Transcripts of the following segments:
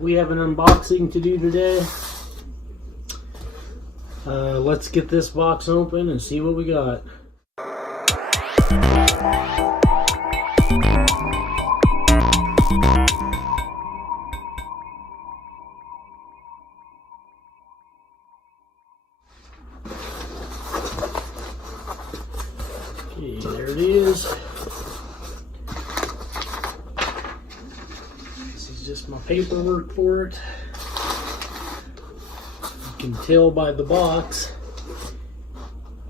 We have an unboxing to do today. Let's get this box open and see what we got. Okay, there it is. This is just my paperwork for it. You can tell by the box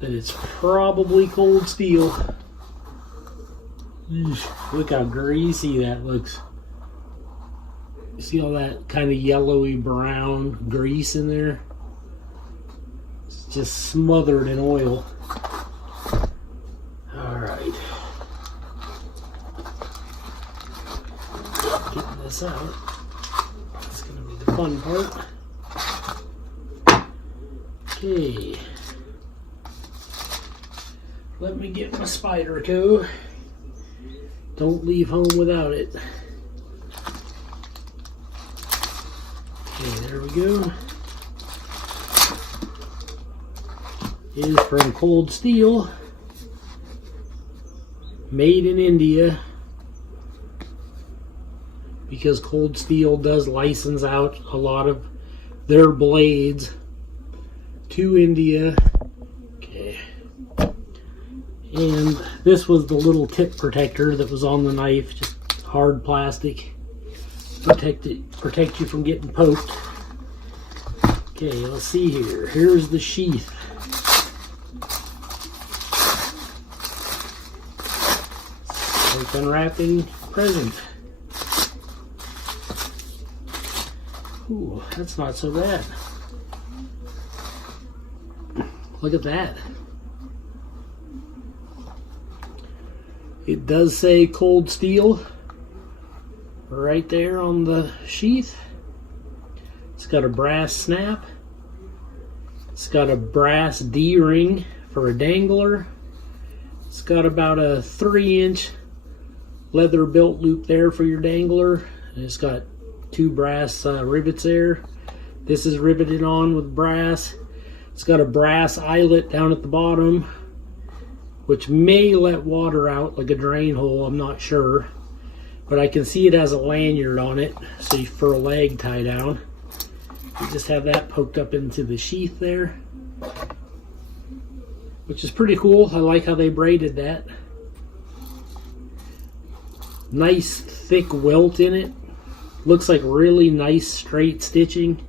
that it's probably cold steel. Eesh, look how greasy that looks. You see all that kind of yellowy brown grease in there? It's just smothered in oil. Alright. Getting this out. It's going to be the fun part. Okay, let me get my spider toe. Don't leave home without it. Okay, there we go. It is from Cold Steel, made in India, because Cold Steel does license out a lot of their blades to India. Okay. And this was the little tip protector that was on the knife, just hard plastic. Protect you from getting poked. Okay, let's see here. Here's the sheath. Like unwrapping present. Ooh, that's not so bad. Look at that. It does say Cold Steel right there on the sheath. It's got a brass snap. It's got a brass D-ring for a dangler. It's got about a 3-inch leather belt loop there for your dangler. And it's got 2 brass rivets there. This is riveted on with brass. It's got a brass eyelet down at the bottom, which may let water out like a drain hole, I'm not sure. But I can see it has a lanyard on it, so for a leg tie down. You just have that poked up into the sheath there, which is pretty cool. I like how they braided that. Nice thick welt in it. Looks like really nice straight stitching.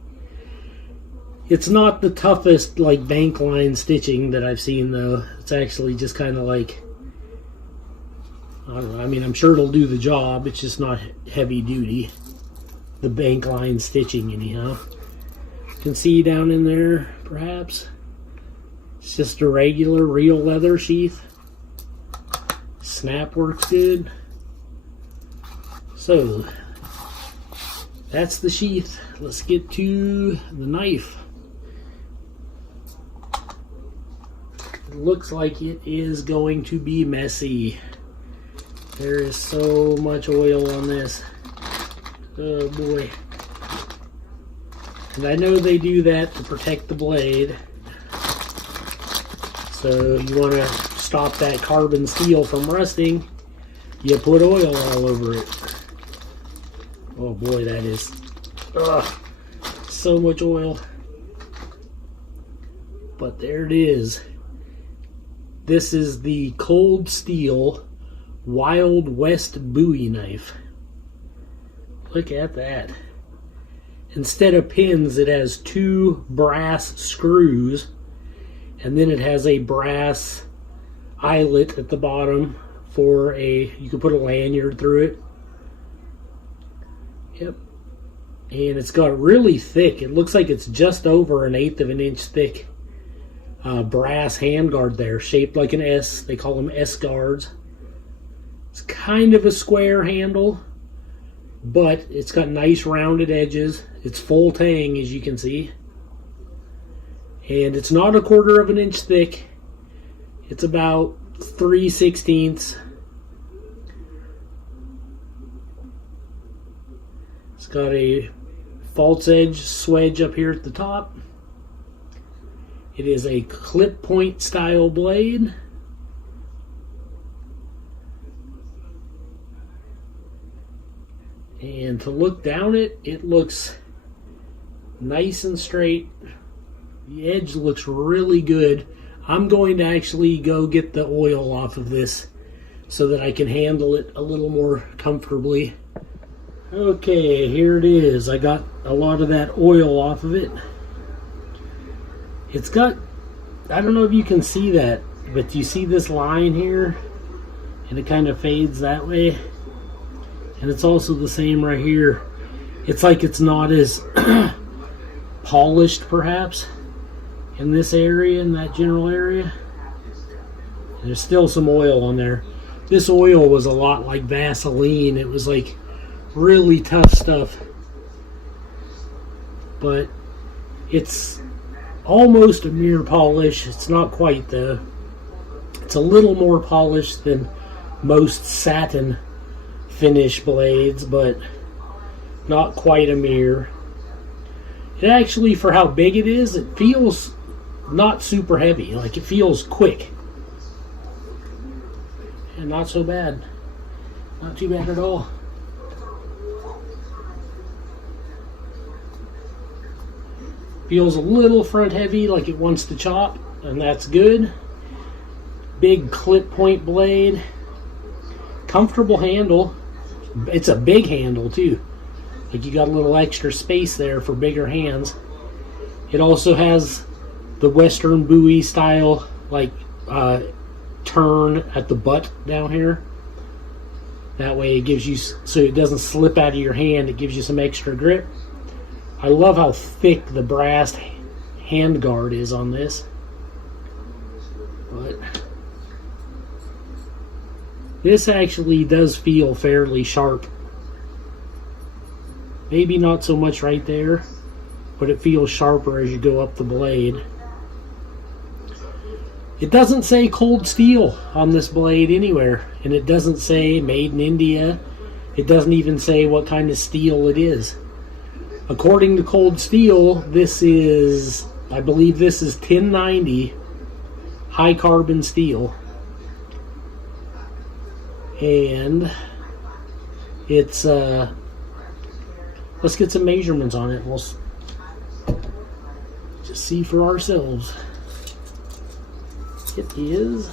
It's not the toughest like bank line stitching that I've seen though. It's actually just kind of like, I don't know, I mean I'm sure it'll do the job, it's just not heavy duty. The bank line stitching anyhow. You can see down in there perhaps. It's just a regular real leather sheath. Snap works good. So that's the sheath. Let's get to the knife. It looks like it is going to be messy. There is so much oil on this. Oh boy. And I know they do that to protect the blade. So you want to stop that carbon steel from rusting, you put oil all over it. Oh boy, that is so much oil. But there it is. This is the Cold Steel West Bowie Knife. Look at that. Instead of pins, it has 2 brass screws, and then it has a brass eyelet at the bottom for you can put a lanyard through it. Yep. And it's got really thick, it looks like it's just over 1/8 of an inch thick brass handguard there, shaped like an S. They call them S guards. It's kind of a square handle, but it's got nice rounded edges. It's full tang, as you can see. And it's not 1/4 of an inch thick. It's about 3/16. It's got a false edge swedge up here at the top. It is a clip point style blade. And to look down it, it looks nice and straight. The edge looks really good. I'm going to actually go get the oil off of this so that I can handle it a little more comfortably. Okay, here it is. I got a lot of that oil off of it. It's got, I don't know if you can see that, but you see this line here? And it kind of fades that way. And it's also the same right here. It's like it's not as polished, perhaps, in this area, in that general area. There's still some oil on there. This oil was a lot like Vaseline. It was like really tough stuff. But it's almost a mirror polish. It's not quite though. It's a little more polished than most satin finish blades, but not quite a mirror. It actually, for how big it is, it feels not super heavy. Like, it feels quick. And not so bad. Not too bad at all. Feels a little front heavy, like it wants to chop, and that's good. Big clip point blade. Comfortable handle. It's a big handle too. Like, you got a little extra space there for bigger hands. It also has the West Bowie style, like, turn at the butt down here. That way it gives you, so it doesn't slip out of your hand, it gives you some extra grip. I love how thick the brass hand guard is on this. But this actually does feel fairly sharp. Maybe not so much right there, but it feels sharper as you go up the blade. It doesn't say cold steel on this blade anywhere, and it doesn't say made in India. It doesn't even say what kind of steel it is. According to Cold Steel, this is, I believe this is 1090 high carbon steel. And it's, let's get some measurements on it. We'll just see for ourselves. It is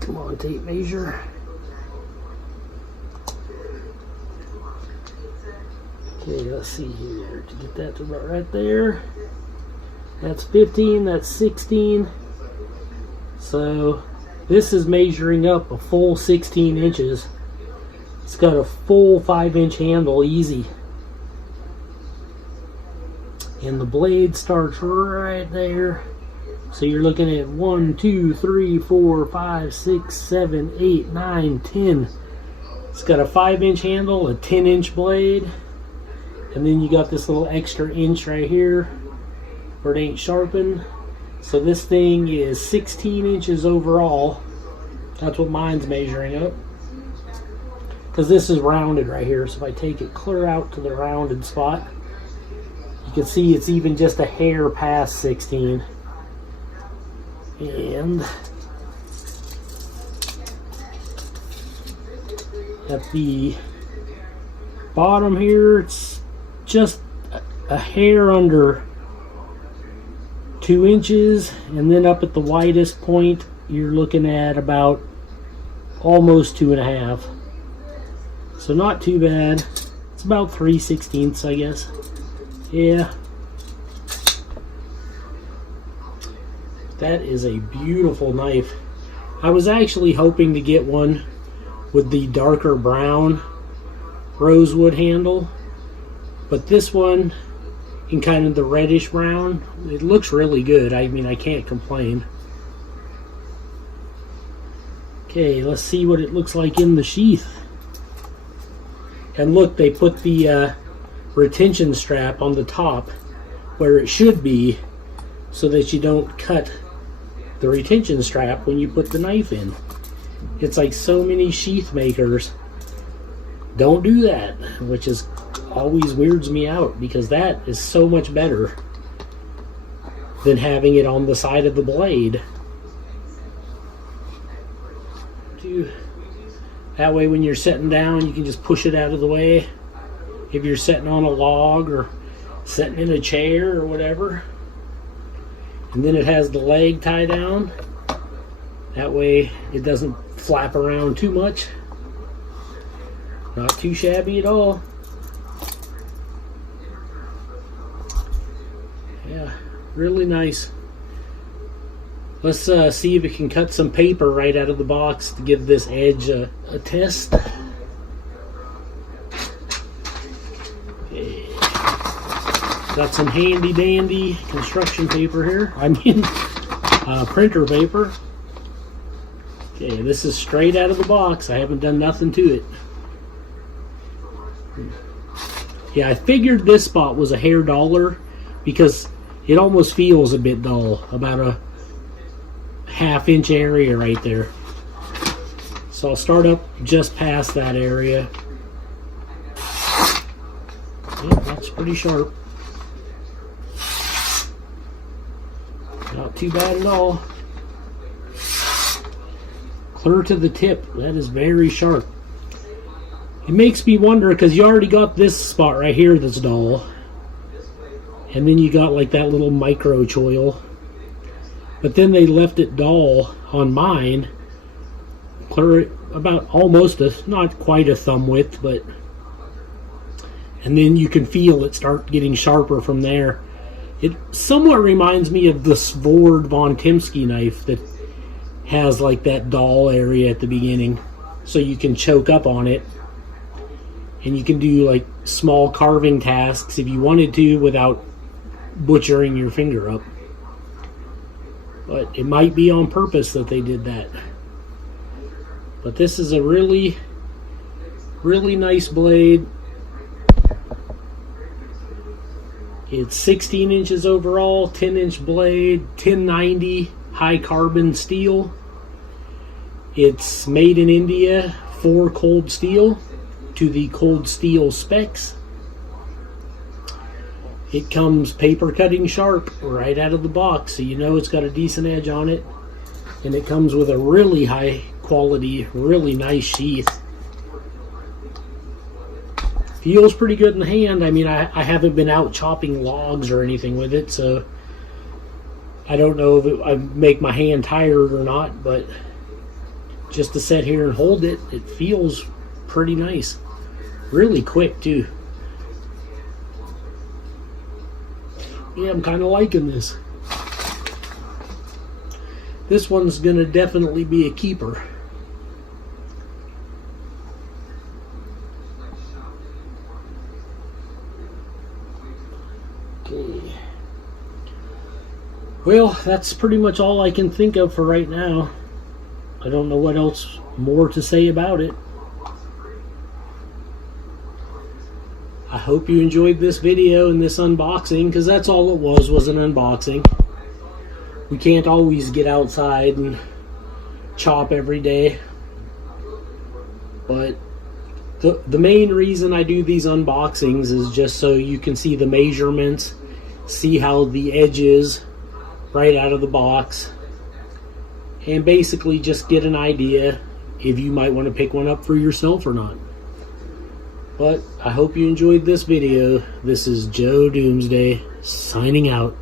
come on, tape measure. Okay, let's see here to get that to about right there. That's 15, that's 16. So this is measuring up a full 16 inches. It's got a full 5-inch handle, easy. And the blade starts right there. So you're looking at 1, 2, 3, 4, 5, 6, 7, 8, 9, 10. It's got a 5-inch handle, a 10-inch blade. And then you got this little extra inch right here where it ain't sharpened. So this thing is 16 inches overall. That's what mine's measuring up. Because this is rounded right here. So if I take it clear out to the rounded spot, you can see it's even just a hair past 16. And at the bottom here, it's just a hair under 2 inches, and then up at the widest point you're looking at about almost 2.5. So not too bad. It's about 3/16, I guess. Yeah. That is a beautiful knife. I was actually hoping to get one with the darker brown rosewood handle, but this one in kind of the reddish brown, it looks really good. I mean, I can't complain. Okay, let's see what it looks like in the sheath. And look, they put the retention strap on the top where it should be, so that you don't cut the retention strap when you put the knife in. It's like so many sheath makers don't do that, which is always weirds me out, because that is so much better than having it on the side of the blade. That way when you're sitting down, you can just push it out of the way. If you're sitting on a log or sitting in a chair or whatever. And then it has the leg tie down. That way it doesn't flap around too much. Not too shabby at all. Yeah, really nice. Let's see if we can cut some paper right out of the box to give this edge a test. Okay. Got some handy dandy construction paper here. I mean, printer paper. Okay, this is straight out of the box. I haven't done nothing to it. Yeah, I figured this spot was a hair duller because it almost feels a bit dull, about a half-inch area right there. So I'll start up just past that area. Yeah, that's pretty sharp. Not too bad at all. Clear to the tip. That is very sharp. It makes me wonder, because you already got this spot right here that's dull. And then you got like that little micro choil. But then they left it dull on mine. Clear about almost not quite a thumb width, but... And then you can feel it start getting sharper from there. It somewhat reminds me of the Sword von Timsky knife that has like that dull area at the beginning. So you can choke up on it. And you can do like small carving tasks if you wanted to without butchering your finger up. But it might be on purpose that they did that. But this is a really, really nice blade. It's 16 inches overall, 10-inch blade, 1090 high carbon steel. It's made in India for cold steel, to the cold steel specs. It comes paper cutting sharp right out of the box, so you know it's got a decent edge on it. And it comes with a really high quality, really nice sheath. Feels pretty good in the hand. I mean, I haven't been out chopping logs or anything with it, so I don't know if I make my hand tired or not, but just to sit here and hold it, it feels pretty nice. Really quick too. Yeah, I'm kind of liking this. This one's gonna definitely be a keeper. Okay. Well, that's pretty much all I can think of for right now. I don't know what else more to say about it. I hope you enjoyed this video and this unboxing, because that's all it was an unboxing. We can't always get outside and chop every day. But the main reason I do these unboxings is just so you can see the measurements, see how the edge is right out of the box, and basically just get an idea if you might want to pick one up for yourself or not. But I hope you enjoyed this video. This is Joe Doomsday signing out.